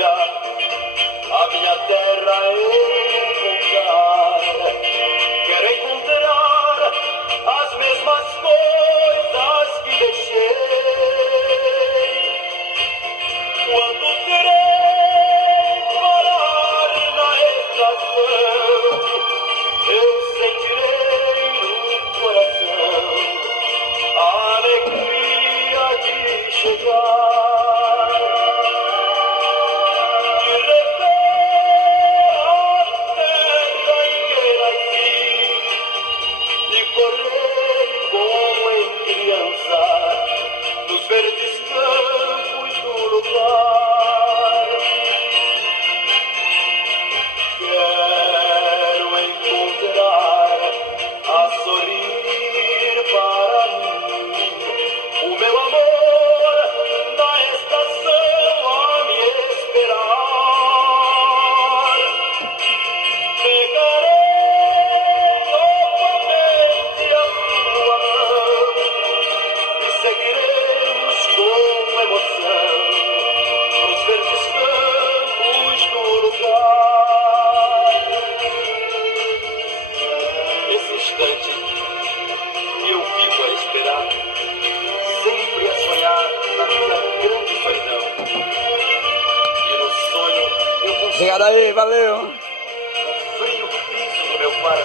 dia a minha terra encontrar. Quero encontrar as mesmas coisas que deixei. Quando o trem parar na estação, eu sentirei no coração a alegria de chegar. De rever a terra em que nasci e correr como em criança nos verdes campos do lugar. Quero encontrar a sorrir para mim o meu amor na estação a me esperar. Pegarei novamente a sua mão e seguiremos com emoção nos verdes campos do lugar. Nesse instante eu fico a esperar, sempre a sonhar na minha grande solidão. E no sonho eu consigo Obrigado aí, valeu. o frio piso do meu coração.